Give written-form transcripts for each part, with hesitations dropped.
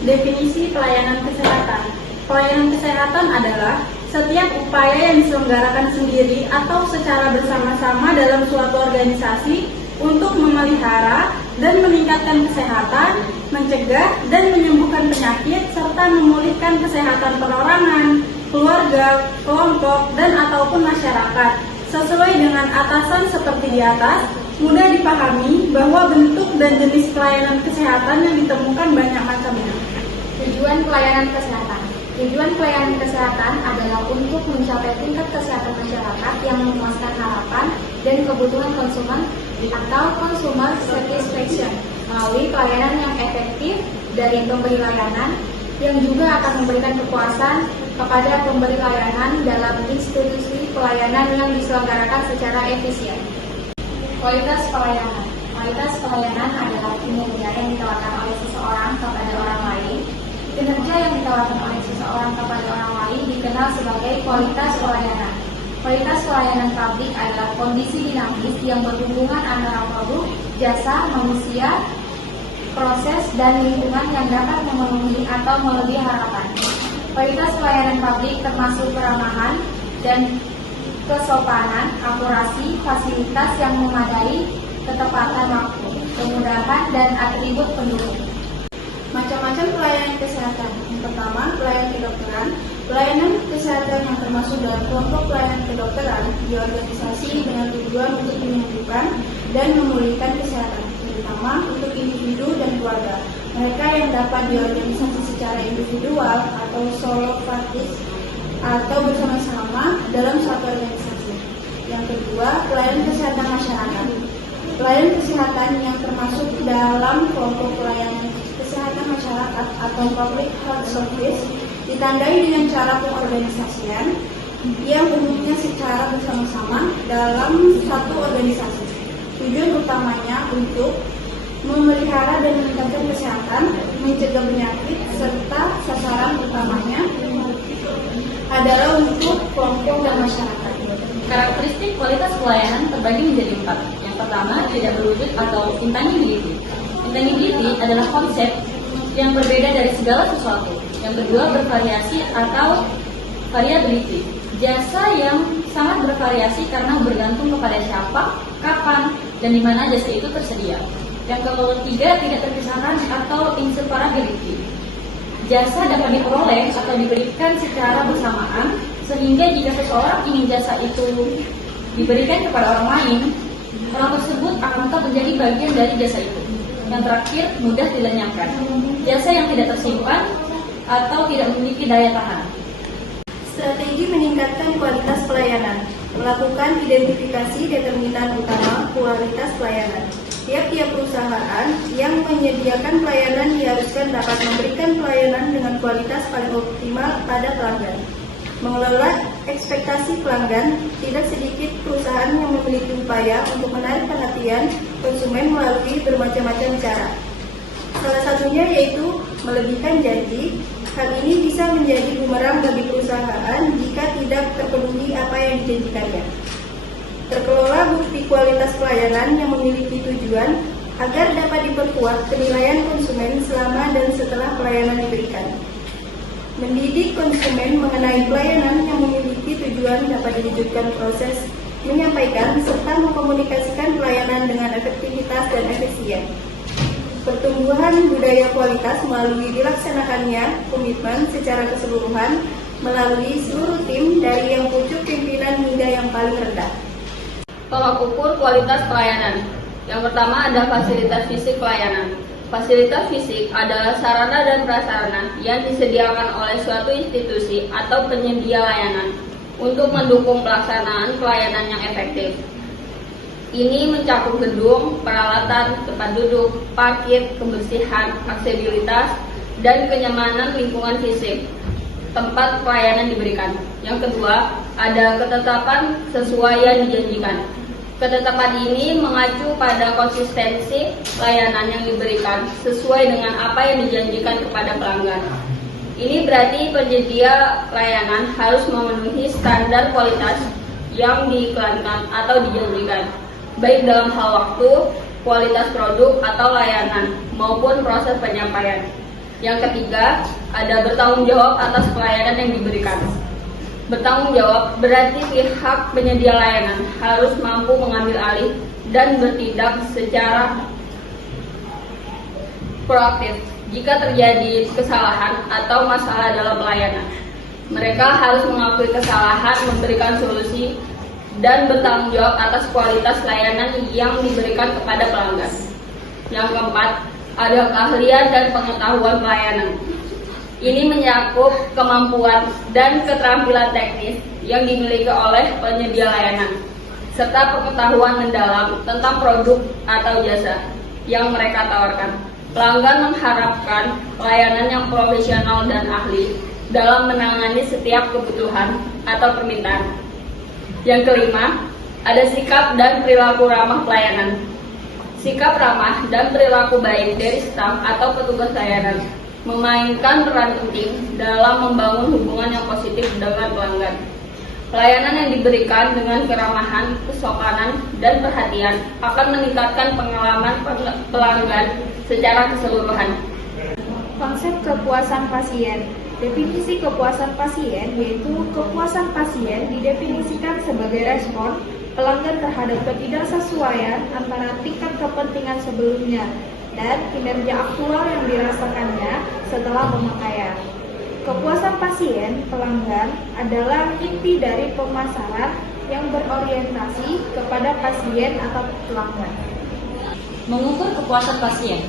Definisi pelayanan kesehatan. Pelayanan kesehatan adalah setiap upaya yang diselenggarakan sendiri atau secara bersama-sama dalam suatu organisasi untuk memelihara dan meningkatkan kesehatan, mencegah dan menyembuhkan penyakit, serta memulihkan kesehatan perorangan, keluarga, kelompok, dan ataupun masyarakat. Sesuai dengan atasan seperti di atas, mudah dipahami bahwa bentuk dan jenis pelayanan kesehatan yang ditemukan banyak macamnya. Tujuan pelayanan kesehatan. Tujuan pelayanan kesehatan adalah untuk mencapai tingkat kesehatan masyarakat yang memuaskan harapan dan kebutuhan konsumen atau consumer satisfaction melalui pelayanan yang efektif dari pemberi layanan yang juga akan memberikan kepuasan kepada pemberi layanan dalam institusi pelayanan yang diselenggarakan secara efisien. Kualitas pelayanan. Kualitas pelayanan adalah kinerja yang ditawarkan oleh seseorang kepada orang lain. Kinerja yang ditawarkan oleh seseorang kepada orang lain dikenal sebagai kualitas pelayanan. Kualitas pelayanan publik adalah kondisi dinamis yang berhubungan antara produk, jasa, manusia, proses, dan lingkungan yang dapat memenuhi atau melebihi harapan. Kualitas pelayanan publik termasuk keramahan dan kesopanan, akurasi, fasilitas yang memadai, ketepatan waktu, kemudahan, dan atribut pendukung. Macam-macam pelayanan kesehatan. Yang pertama, pelayanan kedokteran. Pelayanan kesehatan yang termasuk dalam kelompok pelayanan kedokteran diorganisasi dengan tujuan untuk menyembuhkan dan memulihkan kesehatan, terutama untuk individu dan keluarga. Mereka yang dapat diorganisasi secara individual atau solo praktis atau bersama-sama dalam suatu organisasi. Yang kedua, pelayanan kesehatan masyarakat. Pelayanan kesehatan yang termasuk dalam kelompok pelayanan kesehatan masyarakat atau public health service ditandai dengan cara pengorganisasian yang umumnya secara bersama-sama dalam satu organisasi. Tujuan utamanya untuk memelihara dan meningkatkan kesehatan, mencegah penyakit, serta sasaran utamanya adalah untuk kelompok dan masyarakat. Karakteristik kualitas pelayanan terbagi menjadi 4. Yang pertama, tidak berwujud atau intangibility. Intangibility adalah konsep yang berbeda dari segala sesuatu. Yang kedua, bervariasi atau variability. Jasa yang sangat bervariasi karena bergantung kepada siapa, kapan, dan di mana jasa itu tersedia. Yang ketiga, tidak terpisahkan atau inseparability. Jasa dapat diperoleh atau diberikan secara bersamaan, sehingga jika seseorang ingin jasa itu diberikan kepada orang lain, orang tersebut akan tetap menjadi bagian dari jasa itu. Yang terakhir, mudah dilenyapkan. Jasa yang tidak tersimpan atau tidak memiliki daya tahan. Strategi meningkatkan kualitas pelayanan. Melakukan identifikasi determinan utama kualitas pelayanan. Tiap-tiap perusahaan yang menyediakan pelayanan diharuskan dapat memberikan pelayanan dengan kualitas paling optimal pada pelanggan. Mengelola ekspektasi pelanggan. Tidak sedikit perusahaan yang memiliki upaya untuk menarik perhatian konsumen melalui bermacam-macam cara. Salah satunya yaitu melebihkan janji. Hal ini bisa menjadi bumerang bagi perusahaan jika tidak terpenuhi apa yang dijanjikannya. Terkelola bukti kualitas pelayanan yang memiliki tujuan agar dapat diperkuat penilaian konsumen selama dan setelah pelayanan diberikan. Mendidik konsumen mengenai pelayanan yang memiliki tujuan dapat diwujudkan proses menyampaikan serta mengkomunikasikan pelayanan dengan efektivitas dan efisien. Pertumbuhan budaya kualitas melalui dilaksanakannya komitmen secara keseluruhan melalui seluruh tim dari yang pucuk pimpinan hingga yang paling rendah. Tolak ukur kualitas pelayanan. Yang pertama ada fasilitas fisik pelayanan. Fasilitas fisik adalah sarana dan prasarana yang disediakan oleh suatu institusi atau penyedia layanan untuk mendukung pelaksanaan pelayanan yang efektif. Ini mencakup gedung, peralatan, tempat duduk, parkir, kebersihan, aksesibilitas, dan kenyamanan lingkungan fisik tempat pelayanan diberikan. Yang kedua, ada ketetapan sesuai yang dijanjikan. Ketetapan ini mengacu pada konsistensi layanan yang diberikan sesuai dengan apa yang dijanjikan kepada pelanggan. Ini berarti penyedia layanan harus memenuhi standar kualitas yang diiklankan atau dijanjikan, baik dalam hal waktu, kualitas produk atau layanan, maupun proses penyampaian. Yang ketiga, ada bertanggung jawab atas pelayanan yang diberikan. Bertanggung jawab berarti pihak penyedia layanan harus mampu mengambil alih dan bertindak secara proaktif jika terjadi kesalahan atau masalah dalam pelayanan. Mereka harus mengakui kesalahan, memberikan solusi, dan bertanggung jawab atas kualitas layanan yang diberikan kepada pelanggan. Yang keempat, ada keahlian dan pengetahuan pelayanan. Ini mencakup kemampuan dan keterampilan teknis yang dimiliki oleh penyedia layanan, serta pengetahuan mendalam tentang produk atau jasa yang mereka tawarkan. Pelanggan mengharapkan pelayanan yang profesional dan ahli dalam menangani setiap kebutuhan atau permintaan. Yang kelima, ada sikap dan perilaku ramah pelayanan. Sikap ramah dan perilaku baik dari staf atau petugas layanan memainkan peran penting dalam membangun hubungan yang positif dengan pelanggan. Pelayanan yang diberikan dengan keramahan, kesopanan, dan perhatian akan meningkatkan pengalaman pelanggan secara keseluruhan. Konsep kepuasan pasien. Definisi kepuasan pasien yaitu kepuasan pasien didefinisikan sebagai respon pelanggan terhadap ketidaksesuaian antara tingkat kepentingan sebelumnya dan kinerja aktual yang dirasakannya setelah pemakaian. Kepuasan pasien pelanggan adalah inti dari pemasaran yang berorientasi kepada pasien atau pelanggan. Mengukur kepuasan pasien.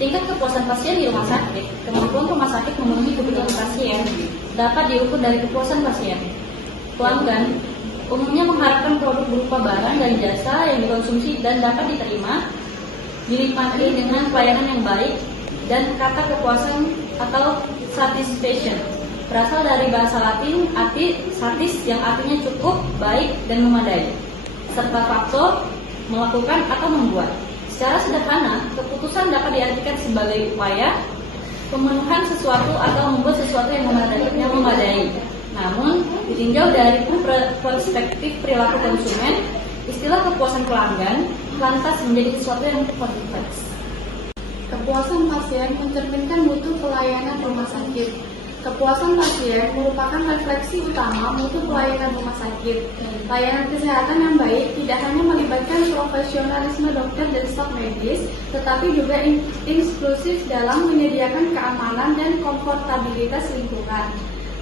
Tingkat kepuasan pasien di rumah sakit, kemampuan rumah sakit memenuhi kebutuhan pasien dapat diukur dari kepuasan pasien. Pelanggan umumnya mengharapkan produk berupa barang dan jasa yang dikonsumsi dan dapat diterima, dinikmati dengan pelayanan yang baik, dan kata kepuasan atau satisfaction berasal dari bahasa Latin arti satis yang artinya cukup, baik, dan memadai, serta faktor melakukan atau membuat. Secara sederhana, keputusan dapat diartikan sebagai upaya pemenuhan sesuatu atau membuat sesuatu yang memadai. Namun, ditinjau dari perspektif perilaku konsumen, istilah kepuasan pelanggan lantas menjadi sesuatu yang kompleks. Kepuasan pasien mencerminkan mutu pelayanan rumah sakit. Kepuasan pasien merupakan refleksi utama mutu pelayanan rumah sakit. Layanan kesehatan yang baik tidak hanya melibatkan profesionalisme dokter dan staf medis, tetapi juga inklusif dalam menyediakan keamanan dan komfortabilitas lingkungan.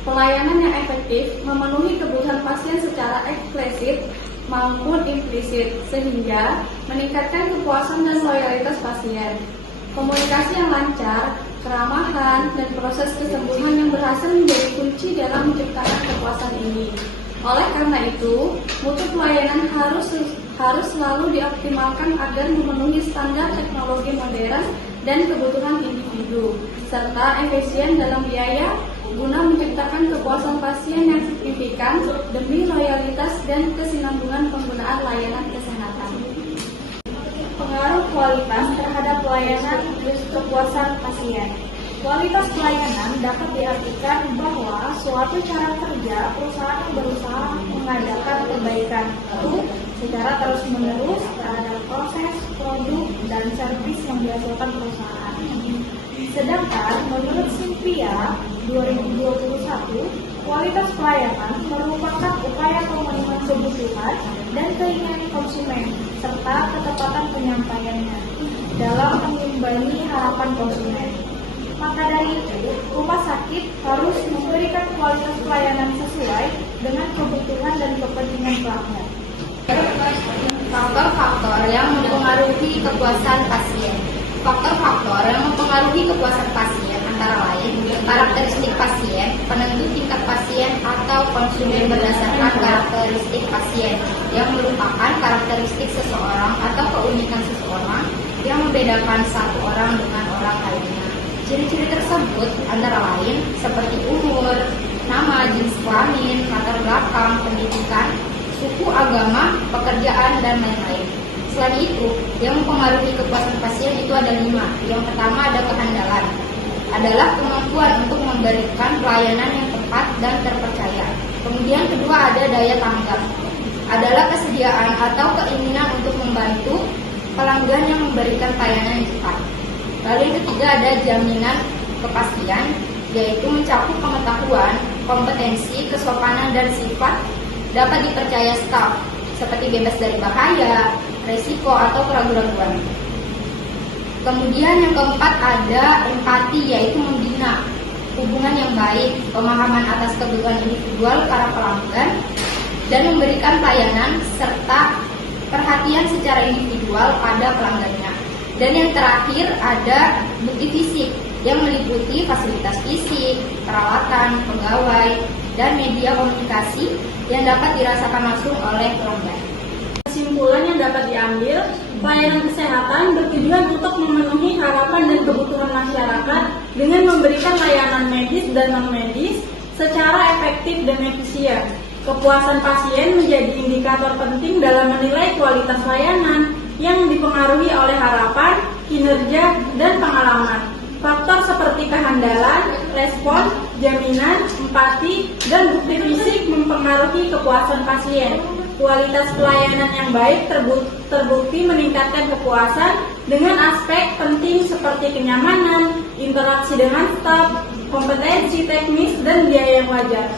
Pelayanan yang efektif memenuhi kebutuhan pasien secara eksplisit maupun implisit, sehingga meningkatkan kepuasan dan loyalitas pasien. Komunikasi yang lancar, keramahan, dan proses kesembuhan yang berhasil menjadi kunci dalam menciptakan kepuasan ini. Oleh karena itu, mutu pelayanan harus selalu dioptimalkan agar memenuhi standar teknologi modern dan kebutuhan individu, serta efisien dalam biaya guna menciptakan kepuasan pasien yang signifikan demi loyalitas dan kesinambungan penggunaan layanan kesehatan. Pengaruh kualitas terhadap pelayanan kepuasan pasien. Kualitas pelayanan dapat diartikan bahwa suatu cara kerja perusahaan yang berusaha mengadakan perbaikan itu secara terus-menerus terhadap proses, produk, dan servis yang dihasilkan perusahaan. Sedangkan menurut Simpia 2021, kualitas pelayanan merupakan upaya pemenuhan kebutuhan dan keinginan konsumen serta ketepatan penyampaiannya dalam mengimbangi harapan konsumen. Maka dari itu, rumah sakit harus memberikan kualitas pelayanan sesuai dengan kebutuhan dan kepentingan pelanggan. Faktor-faktor yang mempengaruhi kepuasan pasien. Faktor-faktor yang mempengaruhi kepuasan pasien antara lain karakteristik pasien, penentu tingkat pasien, atau konsumen berdasarkan karakteristik pasien yang merupakan karakteristik seseorang atau keunikan seseorang yang membedakan satu orang dengan orang lainnya. Ciri-ciri tersebut antara lain seperti umur, nama, jenis kelamin, latar belakang, pendidikan, suku, agama, pekerjaan, dan lain-lain. Selain itu, yang mempengaruhi kepuasan pasien itu ada 5. Yang pertama ada kehandalan, adalah kemampuan untuk memberikan pelayanan yang tepat dan terpercaya. Kemudian kedua ada daya tanggap, adalah kesediaan atau keinginan untuk membantu pelanggan yang memberikan pelayanan yang cepat. Lalu yang ketiga ada jaminan kepastian, yaitu mencakup pengetahuan, kompetensi, kesopanan, dan sifat dapat dipercaya staf, seperti bebas dari bahaya, resiko, atau keraguan-raguan. Kemudian yang keempat ada empati, yaitu membina hubungan yang baik, pemahaman atas kebutuhan individual para pelanggan, dan memberikan pelayanan serta perhatian secara individual pada pelanggannya. Dan yang terakhir ada bukti fisik yang meliputi fasilitas fisik, peralatan, pegawai, dan media komunikasi yang dapat dirasakan langsung oleh pelanggan. Kesimpulan yang dapat diambil, pelayanan kesehatan bertujuan untuk memenuhi harapan dan kebutuhan masyarakat dengan memberikan layanan medis dan non-medis secara efektif dan efisien. Kepuasan pasien menjadi indikator penting dalam menilai kualitas layanan yang dipengaruhi oleh harapan, kinerja, dan pengalaman. Faktor seperti kehandalan, respon, jaminan, empati, dan bukti fisik mempengaruhi kepuasan pasien. Kualitas pelayanan yang baik terbukti meningkatkan kepuasan dengan aspek penting seperti kenyamanan, interaksi dengan staf, kompetensi teknis, dan biaya yang wajar.